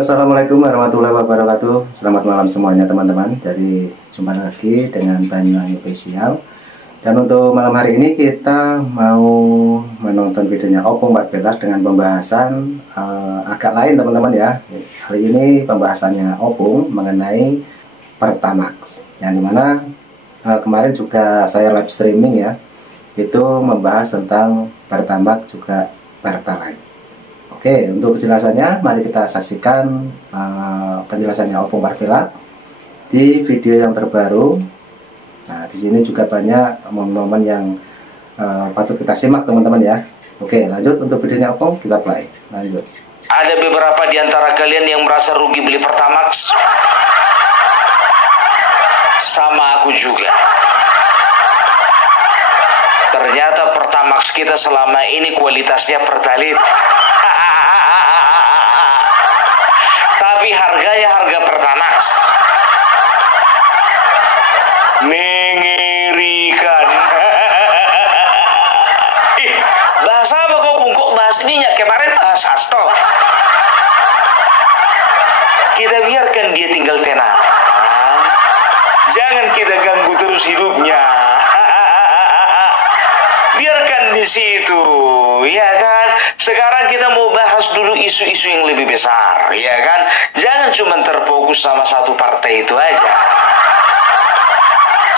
Assalamualaikum warahmatullahi wabarakatuh. Selamat malam semuanya teman-teman. Jadi jumpa lagi dengan Banyuwangi Official. Dan untuk malam hari ini kita mau menonton videonya Oppo 14 dengan pembahasan agak lain teman-teman ya. Hari ini pembahasannya Oppo mengenai Pertamax, yang dimana kemarin juga saya live streaming ya, itu membahas tentang Pertamax juga Pertalite. Oke, untuk kejelasannya mari kita saksikan penjelasannya Oppo 14 di video yang terbaru. Nah, di sini juga banyak momen-momen yang patut kita simak teman-teman ya. Oke, lanjut untuk videonya Oppo, kita play. Lanjut. Ada beberapa di antara kalian yang merasa rugi beli Pertamax. Sama aku juga. Ternyata Pertamax kita selama ini kualitasnya Pertalite. Tapi harganya harga Pertamax. Mengerikan. Bahasa apa kau bungkuk? Bahas minyak. Kemarin bahas hasto. Kita biarkan dia tinggal tenang. Jangan kita ganggu terus hidupnya. Biarkan di situ, ya kan? Sekarang kita mau bahas dulu isu-isu yang lebih besar, ya kan? Jangan cuma terfokus sama satu partai itu aja,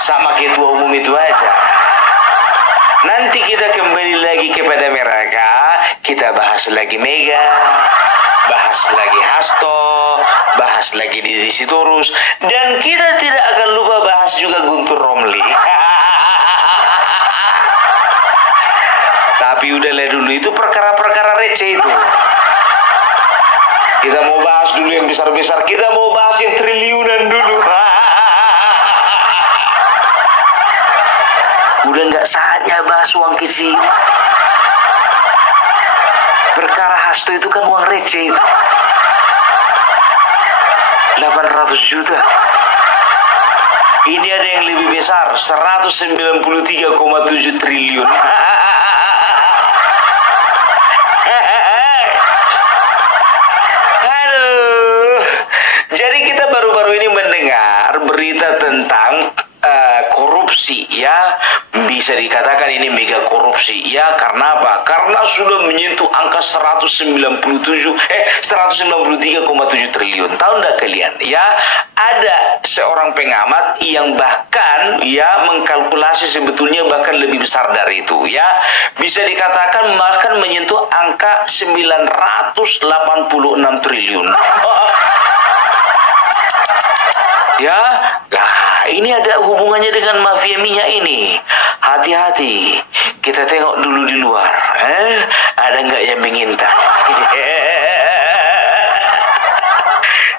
sama ketua umum itu aja. Nanti kita kembali lagi kepada mereka, kita bahas lagi Mega, bahas lagi Hasto, bahas lagi Deddy Sitorus, dan kita tidak akan lupa bahas juga Guntur Romli. Tapi udahlah dulu, itu perkara-perkara receh itu. Kita mau bahas dulu yang besar-besar, kita mau bahas yang triliunan dulu. Udah nggak saatnya bahas uang kecil. Perkara Hasto itu kan uang receh itu. 800 juta. Ini ada yang lebih besar, 193,7 triliun. Jadi kita baru-baru ini mendengar berita tentang korupsi ya, bisa dikatakan ini mega korupsi ya. Karena apa? Karena sudah menyentuh angka 193,7 triliun. Tahu nggak kalian ya? Ada seorang pengamat yang bahkan ya mengkalkulasi sebetulnya bahkan lebih besar dari itu ya. Bisa dikatakan bahkan menyentuh angka 986 triliun. Ya, nah ini ada hubungannya dengan mafia minyak ini. Hati-hati, kita tengok dulu di luar. Ada nggak yang mengintai?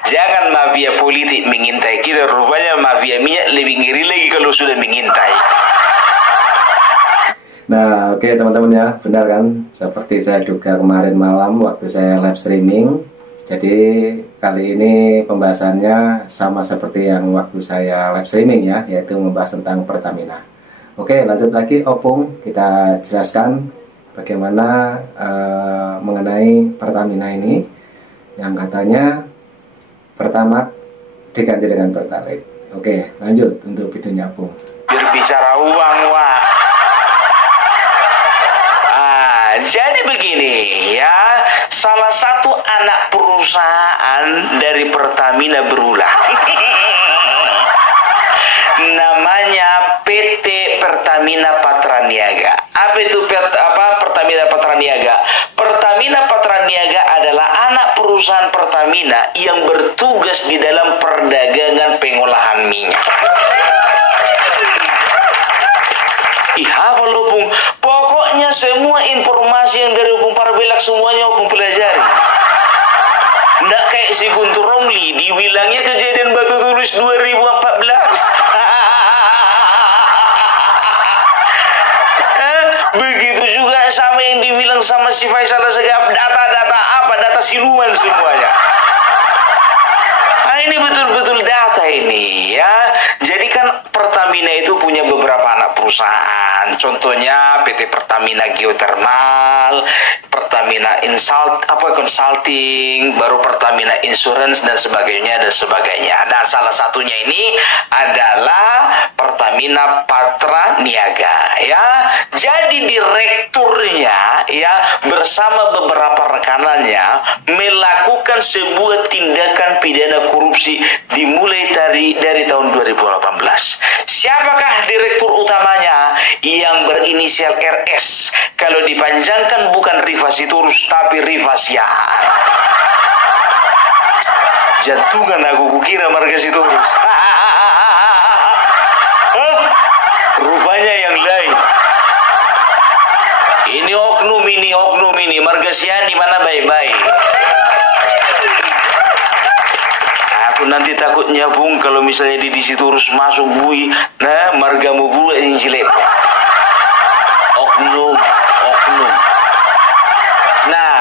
Jangan mafia politik mengintai kita. Rupanya mafia minyak lebih ngeri lagi kalau sudah mengintai. Nah, oke teman-teman ya, benar kan? Seperti saya duga kemarin malam waktu saya live streaming. Jadi kali ini pembahasannya sama seperti yang waktu saya live streaming ya, yaitu membahas tentang Pertamina. Oke, lanjut lagi Opung, kita jelaskan bagaimana mengenai Pertamina ini yang katanya Pertamax diganti dengan Pertalite. Oke, lanjut untuk videonya Opung. Berbicara uang, Wak. Jadi begini ya, salah satu anak perusahaan dari Pertamina berulah. Namanya PT Pertamina Patraniaga. Apa itu Pertamina Patraniaga? Pertamina Patraniaga adalah anak perusahaan Pertamina yang bertugas di dalam perdagangan pengolahan minyak. Hafal Opung, pokoknya semua informasi yang dari Opung Parabelak semuanya Opung pelajari. Nggak kayak si Guntur Romli, dibilangnya kejadian Batu Tulis 2014. Begitu juga sama yang dibilang sama si Faisal Asegaf, data-data apa, data siluman semuanya. Ini betul-betul data ini ya. Jadi kan Pertamina itu punya beberapa anak perusahaan. Contohnya PT Pertamina Geothermal, Pertamina Consulting, baru Pertamina Insurance dan sebagainya dan sebagainya. Nah, salah satunya ini adalah Pertamina Patra Niaga ya. Jadi direkturnya ya bersama beberapa rekanannya melakukan sebuah tindakan pidana korupsi dimulai dari tahun 2018. Siapakah direktur utamanya? Yang berinisial RS. Kalau dipanjangkan bukan Rifa Sitorus tapi Rifa Siahaan. Jantungan aku kukira marga Sitorus. Rupanya yang lain. Ini oknum ini marga Siahaan di mana baik-baik. Aku nanti takut nyambung kalau misalnya di Sitorus masuk bui, nah margamu pula yang jelek. Oknum. Nah,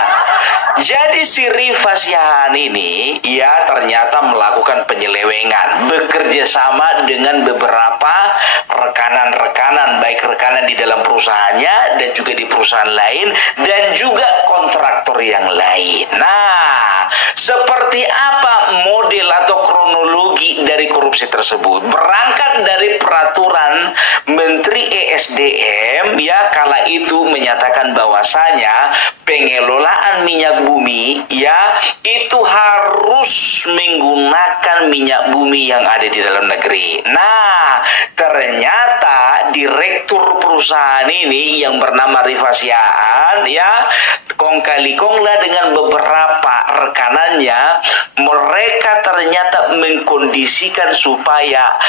jadi si Rifa Siahaan ini ya ternyata melakukan penyelewengan, bekerja sama dengan beberapa rekanan-rekanan, baik rekanan di dalam perusahaannya dan juga di perusahaan lain dan juga kontraktor yang lain. Nah, seperti apa model atau kronologi dari korupsi tersebut? Berangkat dari peraturan Menteri ESDM ya kala itu menyatakan bahwasanya pengelolaan minyak bumi ya itu harus menggunakan minyak bumi yang ada di dalam negeri. Nah, ternyata direktur perusahaan ini yang bernama Rifa Siahaan ya kong kali konglah dengan beberapa rekanannya, mereka ternyata mengkondisikan supaya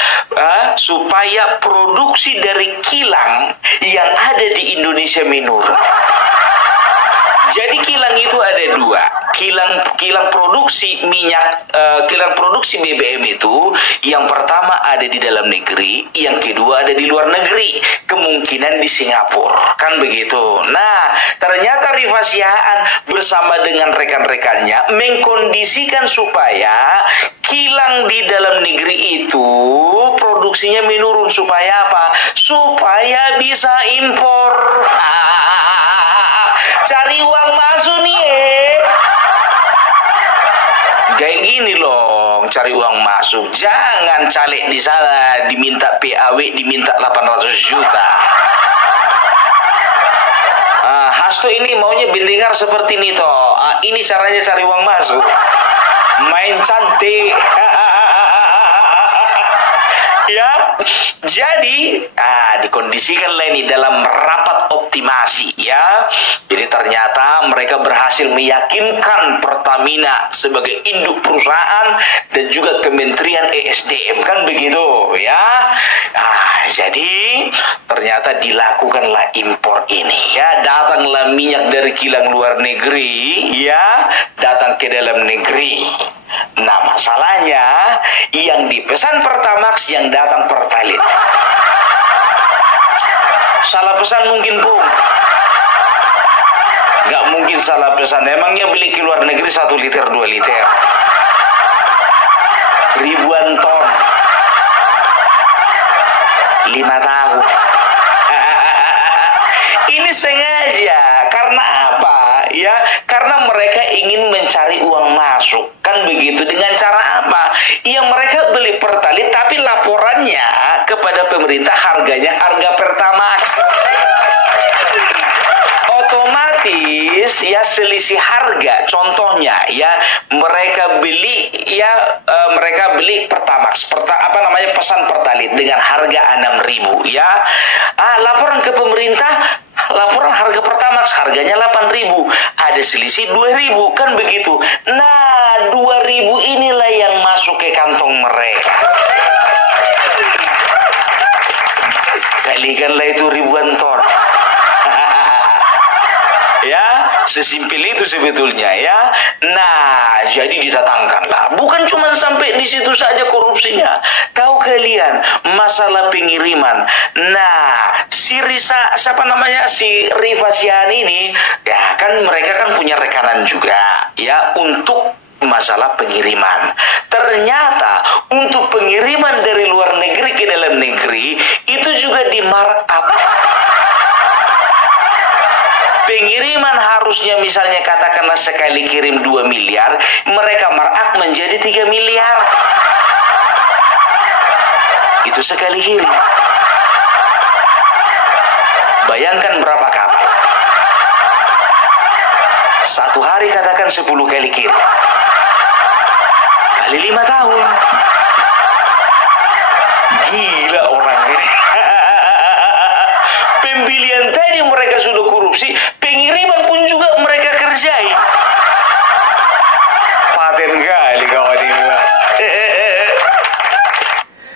produksi dari kilang yang ada di Indonesia menurun. Jadi kilang itu ada dua, kilang produksi minyak, kilang produksi BBM itu yang pertama ada di dalam negeri, yang kedua ada di luar negeri, kemungkinan di Singapura, kan begitu. Nah, ternyata Rifa Siahaan bersama dengan rekan-rekannya mengkondisikan supaya kilang di dalam negeri itu produksinya menurun supaya apa? Supaya bisa impor. Cari uang masuk nih. Kayak gini loh, cari uang masuk. Jangan caleg di sana diminta PAW, diminta 800 juta. Hasto ini maunya mendengar seperti ini toh. Ini caranya cari uang masuk. Main cantik. Ya, jadi dikondisikanlah ini dalam rapat optimasi ya. Jadi ternyata mereka berhasil meyakinkan Pertamina sebagai induk perusahaan dan juga Kementerian ESDM, kan begitu ya. Jadi ternyata dilakukanlah impor ini ya, datanglah minyak dari kilang luar negeri ya, datang ke dalam negeri. Nah, masalahnya yang dipesan Pertamax yang datang Pertalite. Salah pesan mungkin, Pung. Nggak mungkin salah pesan. Emangnya beli ke luar negeri 1 liter 2 liter. Ribuan ton. 5 tahun. Ini sengaja. Karena apa? Ya, karena mereka ingin mencari uang masuk. Kan begitu. Dengan cara apa? Ya, mereka beli Pertalite tapi laporannya kepada pemerintah harganya harga Pertamax. Otomatis ya selisih harga. Contohnya ya mereka beli Pertamax, pesan Pertalite dengan harga 6.000 ya. Laporan ke pemerintah, laporan harga Pertamax harganya 8.000, ada selisih 2.000, kan begitu. Nah, 2.000 inilah yang masuk ke kantong mereka. Kalikanlah itu ribuan ton. Ya, sesimpel itu sebetulnya ya. Nah, jadi didatangkanlah. Bukan cuma sampai di situ saja korupsinya. Tahu kalian masalah pengiriman. Nah, si Rifa Siahaan ini ya kan mereka kan punya rekanan juga ya untuk masalah pengiriman. Ternyata untuk pengiriman dari luar negeri ke dalam negeri itu juga di markup. Pengiriman harusnya misalnya katakanlah sekali kirim 2 miliar, mereka markup menjadi 3 miliar. Itu sekali kirim. Bayangkan berapa kapal. Satu hari katakan 10 kali kirim. Kali 5 tahun. Gila orang ini. Pembelian tadi mereka sudah korupsi, pengiriman pun juga mereka kerjai. Paten kali kawan ini.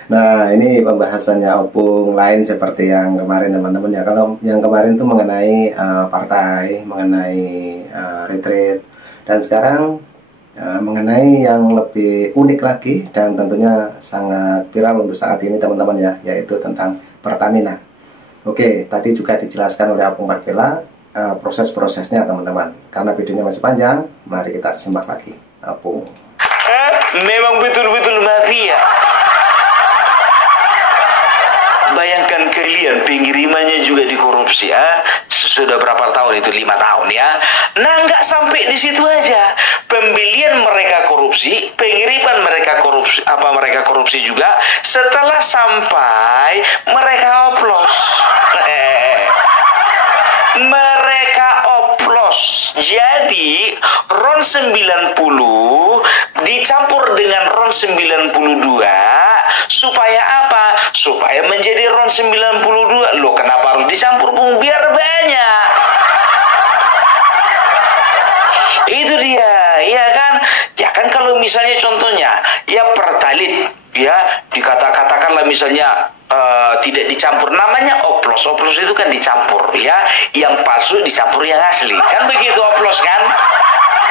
Nah, ini pembahasannya opung lain seperti yang kemarin teman-teman ya. Kalau yang kemarin itu mengenai partai, mengenai retreat, dan sekarang mengenai yang lebih unik lagi dan tentunya sangat viral untuk saat ini teman-teman ya, yaitu tentang Pertamina. Oke, tadi juga dijelaskan oleh Opung Markela proses-prosesnya teman-teman. Karena videonya masih panjang, mari kita simak lagi. Opung. Memang betul-betul mafia. Bayangkan kalian pengirimannya juga dikorupsi ya. Sudah berapa tahun itu? 5 tahun ya. Nah, nggak sampai di situ aja. Pembelian mereka korupsi, pengiriman mereka korupsi, mereka korupsi juga. Setelah sampai mereka oplos. Mereka oplos. Jadi RON 90 dicampur dengan RON 92 supaya apa? Supaya menjadi RON 92. Loh, kenapa harus dicampur, Bung? Biar banyak. Itu dia, ya kan? Ya kan kalau misalnya contohnya ya Pertalit ya dikatakanlah misalnya tidak dicampur, namanya oplos. Oplos itu kan dicampur ya, yang palsu dicampur yang asli. Kan begitu oplos kan?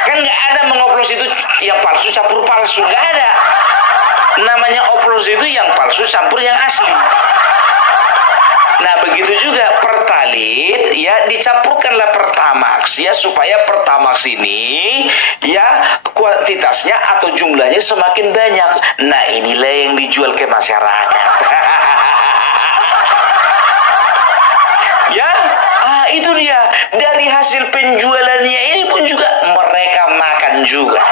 Kan nggak ada mengoplos itu yang palsu campur palsu, nggak ada. Namanya oplos itu yang palsu campur yang asli. Nah, begitu juga Pertalit ya dicampurkanlah Pertamax ya, supaya Pertamax ini ya kuantitasnya atau jumlahnya semakin banyak. Nah, inilah yang dijual ke masyarakat. Ya, itu dia. Dari hasil penjualannya ini pun juga mereka makan juga.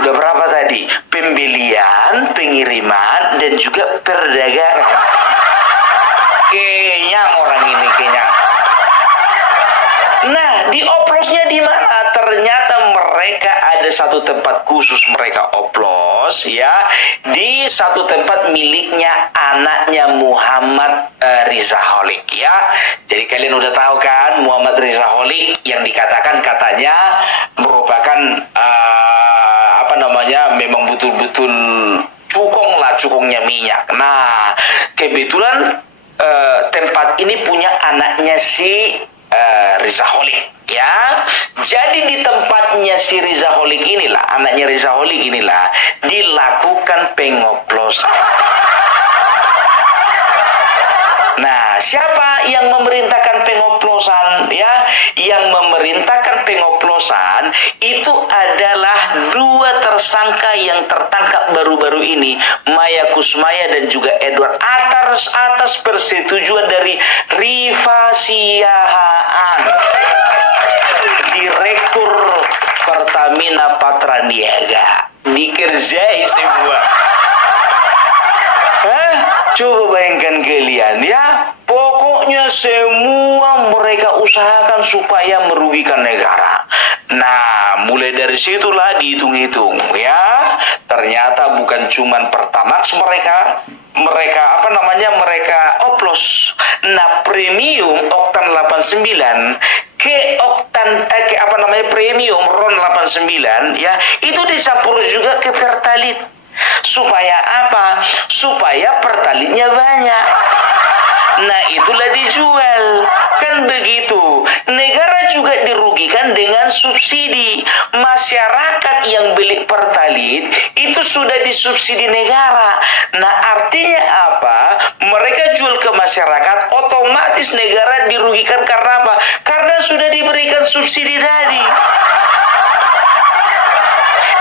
Udah berapa tadi? Pembelian, pengiriman, dan juga perdagangan. Kenyang orang ini, kenyang. Nah, dioplosnya di mana? Ternyata mereka ada satu tempat khusus mereka oplos ya, di satu tempat miliknya anaknya Muhammad Rizaholiq ya. Jadi kalian udah tahu kan Muhammad Rizaholiq yang dikatakan katanya merupakan memang betul-betul cukongnya minyak. Nah, kebetulan tempat ini punya anaknya si Rizaholiq ya. Jadi di tempatnya si Rizaholiq inilah, anaknya Rizaholiq inilah dilakukan pengoplosan. Nah, siapa yang memerintahkan pengoplosan ya? Yang memerintahkan pengoplosan itu adalah 2 tersangka yang tertangkap baru-baru ini, Maya Kusmaya dan juga Edward, atas persetujuan dari Rifa Siahaan, Direktur Pertamina Patraniaga. Dikerjai semua. Coba bayangkan kalian ya, pokoknya semua mereka usahakan supaya merugikan negara. Nah, mulai dari situlah dihitung-hitung ya. Ternyata bukan cuman Pertamax mereka oplos. Nah, premium oktan 89 ke oktan premium RON 89 ya, itu dicampur juga ke Pertalit. Supaya apa? Supaya Pertalitnya banyak. Nah, itulah dijual. Kan begitu. Negara juga dirugikan dengan subsidi. Masyarakat yang beli Pertalit itu sudah disubsidi negara. Nah, artinya apa? Mereka jual ke masyarakat, otomatis negara dirugikan karena apa? Karena sudah diberikan subsidi tadi.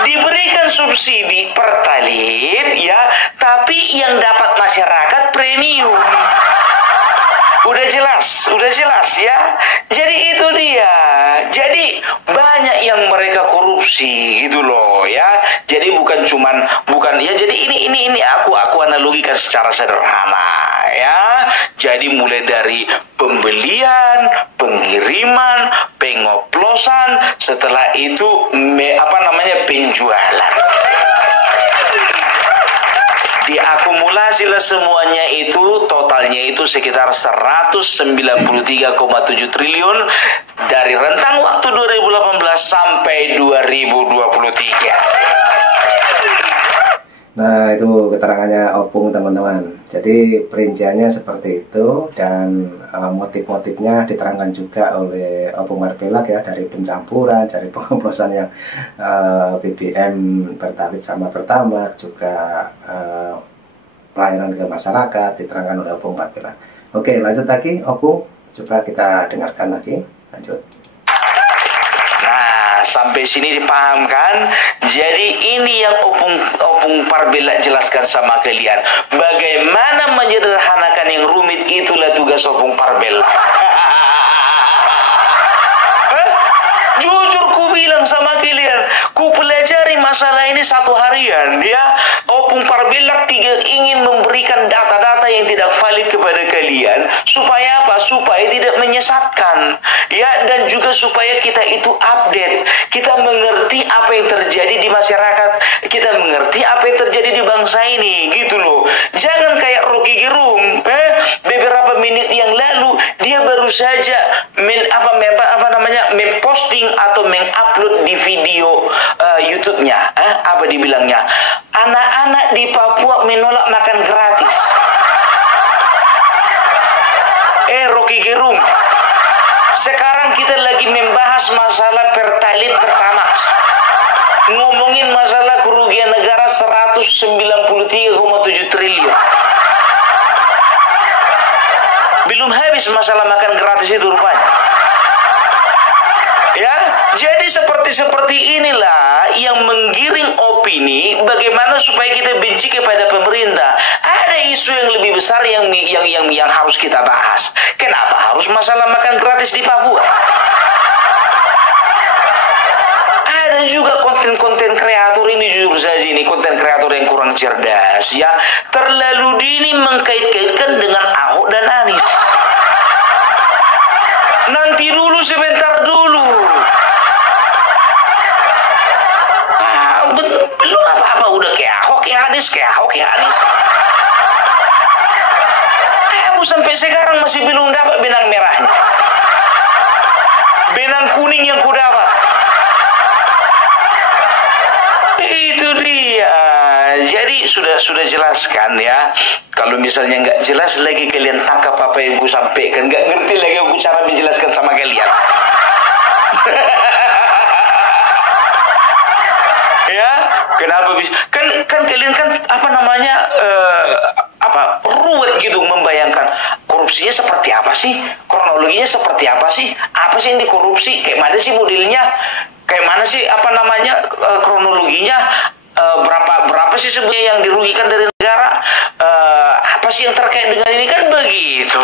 diberikan subsidi Pertalite ya, tapi yang dapat masyarakat premium. Udah jelas ya. Jadi itu dia. Jadi banyak yang mereka korupsi gitu loh ya. Jadi bukan ya. Jadi ini aku analogikan secara sederhana ya. Jadi mulai dari pembelian, pengiriman, pengoplosan, setelah itu penjualan. Diakumulasilah semuanya itu, totalnya itu sekitar 193,7 triliun dari rentang waktu 2018 sampai 2023. Nah, itu keterangannya Opung, teman-teman. Jadi perinciannya seperti itu, dan motif-motifnya diterangkan juga oleh Opung Marpelak ya, dari pencampuran, dari pengoplosan yang BBM Pertalite sama Pertamax, juga pelayanan ke masyarakat diterangkan oleh Opung Marpelak. Oke, lanjut lagi Opung, coba kita dengarkan lagi, lanjut. Sampai sini dipahamkan. Jadi ini yang Opung Marpelak jelaskan sama kalian. Bagaimana menyederhanakan yang rumit, itulah tugas Opung Marpelak. Jujur ku bilang sama kalian, ku pelajari masalah ini 1 harian ya. Opung Marpelak ingin memberikan data-data yang tidak valid kepada kalian, supaya apa? Supaya tidak menyesatkan ya, dan juga supaya kita itu update, kita mengerti apa yang terjadi di masyarakat, kita mengerti apa yang terjadi di bangsa ini gitu loh. Jangan kayak Rocky Gerung beberapa menit yang lalu dia baru saja memposting atau mengupload di video YouTube-nya. Apa dibilangnya? Anak-anak di Papua menolak makan gratis. Rocky Gerung, sekarang kita lagi membahas masalah Pertalite Pertamax, ngomongin masalah kerugian negara 193,7 triliun. Belum habis masalah makan gratis itu rupanya. Ya, jadi seperti inilah yang menggiring opini bagaimana supaya kita benci kepada pemerintah. Ada isu yang lebih besar yang harus kita bahas. Kenapa harus masalah makan gratis di Papua? Ada juga konten-konten kreator ini, jujur saja ini konten kreator yang kurang cerdas ya, terlalu dini mengkait-kaitkan dengan Ahok dan Anies. Nanti dulu, sebentar dulu. Belum apa-apa udah kayak Ahok, kayak Anies. Aku sampai sekarang masih belum dapat benang merahnya. Benang kuning yang ku dapat. Itu dia. Jadi sudah jelaskan ya. Kalau misalnya nggak jelas lagi kalian tangkap apa yang ku sampaikan, nggak ngerti lagi aku cara menjelaskan sama kalian. Ya, kenapa bisa? Kan kalian kan ruwet gitu membayangkan korupsinya seperti apa sih, kronologinya seperti apa sih yang dikorupsi, kayak mana sih modelnya, kayak mana sih kronologinya, berapa sih sebenarnya yang dirugikan dari negara, apa sih yang terkait dengan ini, kan begitu.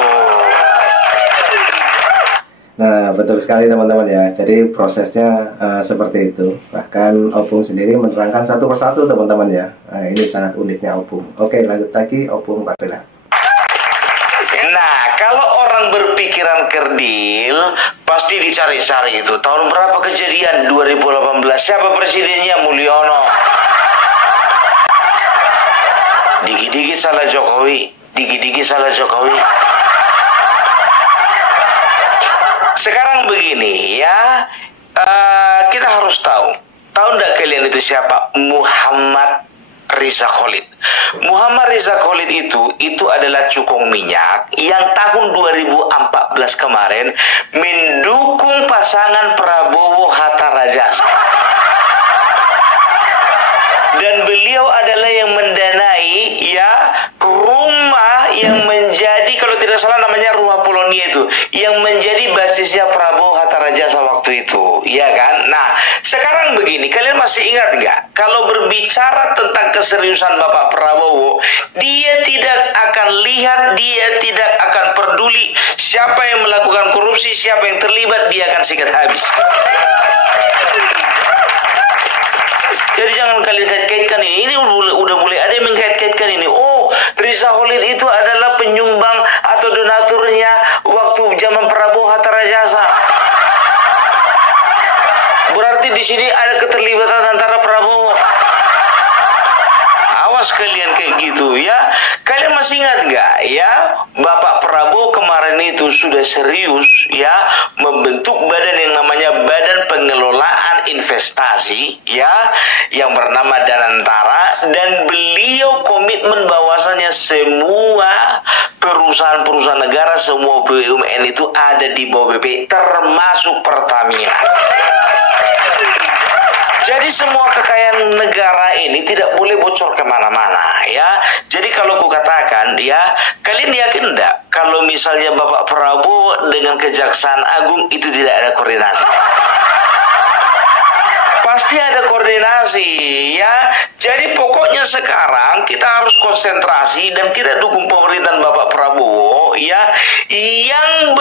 Nah, betul sekali teman-teman ya. Jadi prosesnya seperti itu. Bahkan Opung sendiri menerangkan satu persatu teman-teman ya. Ini sangat uniknya Opung. Oke, lanjut lagi Opung Marpelak. Nah, kalau orang berpikiran kerdil, pasti dicari-cari itu. Tahun berapa kejadian? 2018. Siapa presidennya? Mulyono. Dikit-dikit salah Jokowi. Sekarang begini ya, kita harus tahu nggak kalian itu siapa? Muhammad Riza Khalid. Muhammad Riza Khalid itu adalah cukong minyak yang tahun 2014 kemarin mendukung pasangan Prabowo Hatta Rajasa. Dan beliau adalah yang mendanai ya rumah yang menjadi, kalau tidak salah namanya rumah Polonia itu, yang menjadi basisnya Prabowo Hatta Rajasa waktu itu, ya kan? Nah, Sekarang begini, kalian masih ingat nggak? Kalau berbicara tentang keseriusan Bapak Prabowo, dia tidak akan lihat, dia tidak akan peduli siapa yang melakukan korupsi, siapa yang terlibat, dia akan sikat habis. Jadi jangan kalian kait-kaitkan ini. Ini udah mulai ada yang mengkait-kaitkan ini. Oh, Riza Khalid itu adalah penyumbang atau donaturnya waktu zaman Prabowo Hatta Rajasa. Berarti di sini ada keterlibatan antara Prabowo. Awas kalian kayak gitu ya. Kalian masih ingat nggak ya, Bapak Prabowo kemarin itu sudah serius ya membentuk badan yang namanya Badan Pengelolaan Investasi ya, yang bernama Danantara, dan beliau komitmen bahwasanya semua perusahaan-perusahaan negara, semua BUMN itu ada di bawah BPI, termasuk Pertamina. Jadi semua kekayaan negara ini tidak boleh bocor kemana-mana ya. Jadi kalau ku katakan ya, kalian yakin enggak kalau misalnya Bapak Prabowo dengan Kejaksaan Agung itu tidak ada koordinasi? Pasti ada koordinasi ya. Jadi pokoknya sekarang kita harus konsentrasi dan kita dukung pemerintahan Bapak Prabowo ya, yang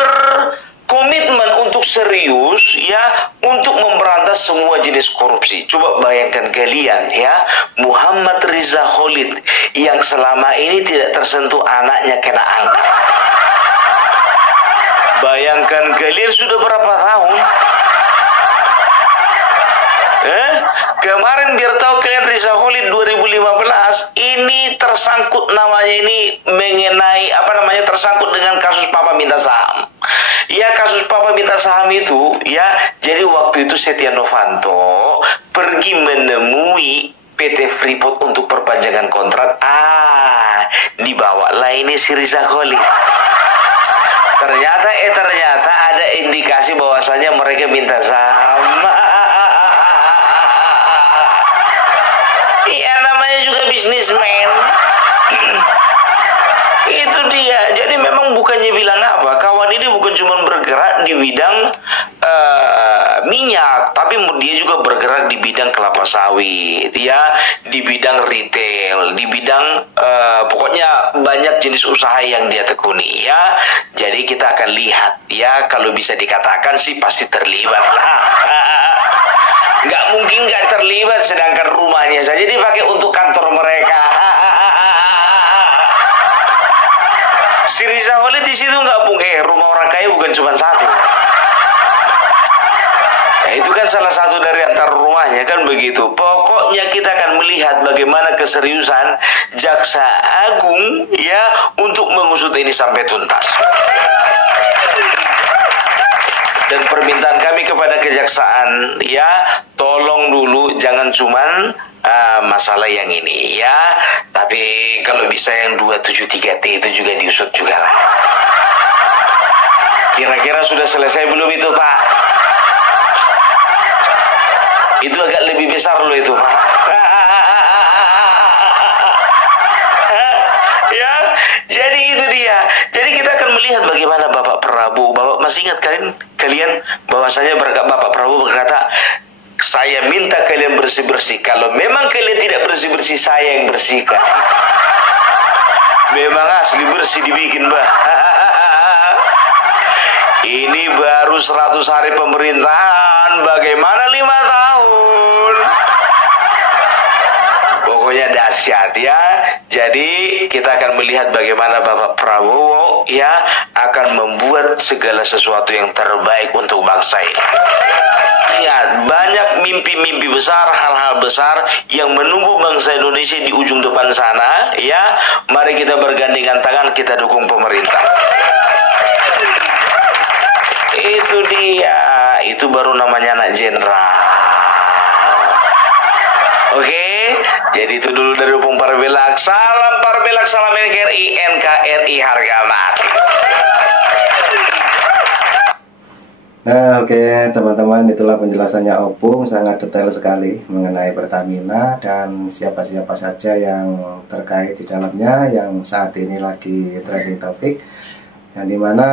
komitmen untuk serius ya untuk memberantas semua jenis korupsi. Coba bayangkan kalian ya, Muhammad Riza Khalid yang selama ini tidak tersentuh anaknya kena angkat. Bayangkan kalian sudah berapa tahun? Kemarin biar tahu kalian, Riza Khalid 2015 ini tersangkut namanya ini mengenai tersangkut dengan kasus Papa minta saham. Ya, kasus Papa minta saham itu ya, jadi waktu itu Setia Novanto pergi menemui PT Freeport untuk perpanjangan kontrak. Dibawalah ini si Riza Khalid. Ternyata ada indikasi bahwasanya mereka minta saham. Ya namanya juga bisnismen. Itu dia. Jadi memang bukannya bilang apa, kawan ini bukan cuma bergerak di bidang minyak, tapi dia juga bergerak di bidang kelapa sawit, ya, di bidang retail, di bidang pokoknya banyak jenis usaha yang dia tekuni, ya. Jadi kita akan lihat, ya, kalau bisa dikatakan sih pasti terlibat lah. Nggak mungkin nggak terlibat, sedangkan rumahnya saja dipakai untuk kantor mereka. Si Riza Khalid di situ nggak rumah orang kaya bukan cuma satu. Ya, itu kan salah satu dari antara rumahnya kan begitu. Pokoknya kita akan melihat bagaimana keseriusan Jaksa Agung ya untuk mengusut ini sampai tuntas. Dan permintaan kami kepada kejaksaan, ya, tolong dulu jangan cuman masalah yang ini, ya, tapi kalau bisa yang 273T itu juga diusut juga lah. Kira-kira sudah selesai belum itu, Pak? Itu agak lebih besar loh itu, Pak. Ya, jadi itu dia. Jadi kita akan melihat bagaimana Bapak Prabowo. Bapak masih ingat kalian bahwasanya Bapak Prabowo berkata, saya minta kalian bersih-bersih. Kalau memang kalian tidak bersih-bersih, saya yang bersihkan. Memang asli bersih dibikin, Mbak. Ini baru 100 hari pemerintahan, bagaimana 5 tahun? Pokoknya dahsyat, ya. Jadi kita akan melihat bagaimana Bapak Prabowo ya akan membuat segala sesuatu yang terbaik untuk bangsa ini. Ingat, banyak mimpi-mimpi besar, hal-hal besar yang menunggu bangsa Indonesia di ujung depan sana, ya. Mari kita bergandengan tangan, kita dukung pemerintah. Itu dia, itu baru namanya anak jenderal. Oke, jadi itu dulu dari Opung Parabelak. Salam Parabelak, salam NKRI, NKRI harga mati. Nah, oke, teman-teman, itulah penjelasannya Opung, sangat detail sekali mengenai Pertamina dan siapa-siapa saja yang terkait di dalamnya, yang saat ini lagi trending topik. Yang dimana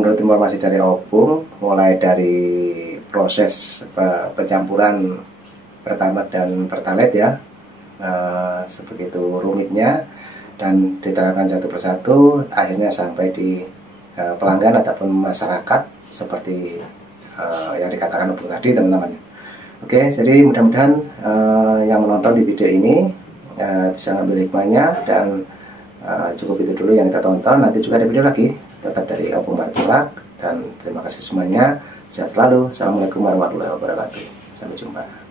menurut informasi dari Opung, mulai dari proses pencampuran Pertamax dan Pertalite ya, sebegitu rumitnya, dan diterangkan satu persatu akhirnya sampai di pelanggan ataupun masyarakat seperti yang dikatakan Opung tadi teman-teman. Oke, jadi mudah-mudahan yang menonton di video ini bisa ngambil hikmahnya, dan cukup itu dulu yang kita tonton. Nanti juga ada video lagi tetap dari Opung Parkilak, dan terima kasih semuanya. Sehat selalu. Assalamualaikum warahmatullahi wabarakatuh. Sampai jumpa.